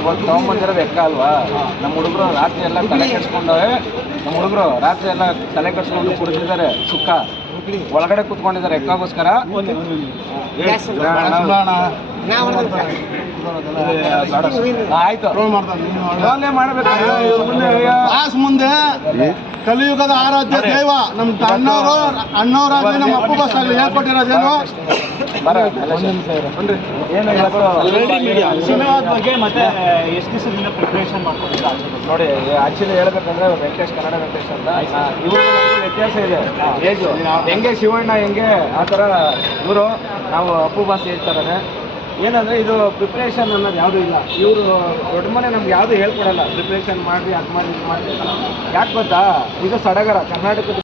ಇವತ್ತು ತಗೊಂಬಂದಿರೋದು ಎಕ್ಕ ಅಲ್ವಾ? ನಮ್ಮ ಹುಡುಗರು ರಾತ್ರಿ ಎಲ್ಲ ತಲೆ ಕೆಡ್ಸ್ಕೊಂಡವೆ. ನಮ್ಮ ಹುಡುಗರು ರಾತ್ರಿ ಎಲ್ಲ ತಲೆ ಕೆಡ್ಸ್ಕೊಂಡು ಕುಡಿದಿದ್ದಾರೆ. ಸುಕ್ಕ ಒಳಗಡೆ ಕುತ್ಕೊಂಡಿದ್ದಾರೆ ಎಕ್ಕಾಗೋಸ್ಕರ. ಆಯ್ತು ಮಾಡಬೇಕು. ಮುಂದೆ ಕಲಿಯುಗದ ಆರಾಧ್ಯ ದೈವ ನಮ್ಮ ಅಣ್ಣವರಾಗಲಿ ನಮ್ಮ ಅಪ್ಪು ಬಸ್ ಆಗಲಿ ಹೇಳ್ಕೊಟ್ಟಿರೋದೇನು ಬಗ್ಗೆ ಮತ್ತೆ ಎಷ್ಟು ದಿವಸದಿಂದ ಪ್ರಿಪ್ರೇಷನ್ ಮಾಡ್ಕೊಂಡಿಲ್ಲ ನೋಡಿ. ಆಕ್ಚುಲಿ ಹೇಳ್ಬೇಕಂದ್ರೆ ವೆಂಕಟೇಶ್ ಕನ್ನಡ ವೆಂಕಟೇಶ್ ಅಂತ ಇವರು ವ್ಯತ್ಯಾಸ ಇದೆ ಏಜು. ಹೆಂಗೆ ಶಿವಣ್ಣ ಹೆಂಗೆ ಆ ಥರ ಇವರು ನಾವು ಅಪ್ಪು ಬಾಸ್ ಹೇಳ್ತಾರೆ ಏನಂದರೆ ಇದು ಪ್ರಿಪ್ರೇಷನ್ ಅನ್ನೋದು ಯಾವುದೂ ಇಲ್ಲ. ಇವರು ದೊಡ್ಡ ಮನೆ ನಮ್ಗೆ ಯಾವುದು ಹೇಳ್ಕೊಡಲ್ಲ ಪ್ರಿಪ್ರೇಷನ್ ಮಾಡಿರಿ ಅದು ಮಾಡಿ ಇದು ಮಾಡಿ. ಯಾಕೆ ಗೊತ್ತಾ, ಇದು ಸಡಗರ ಕರ್ನಾಟಕದ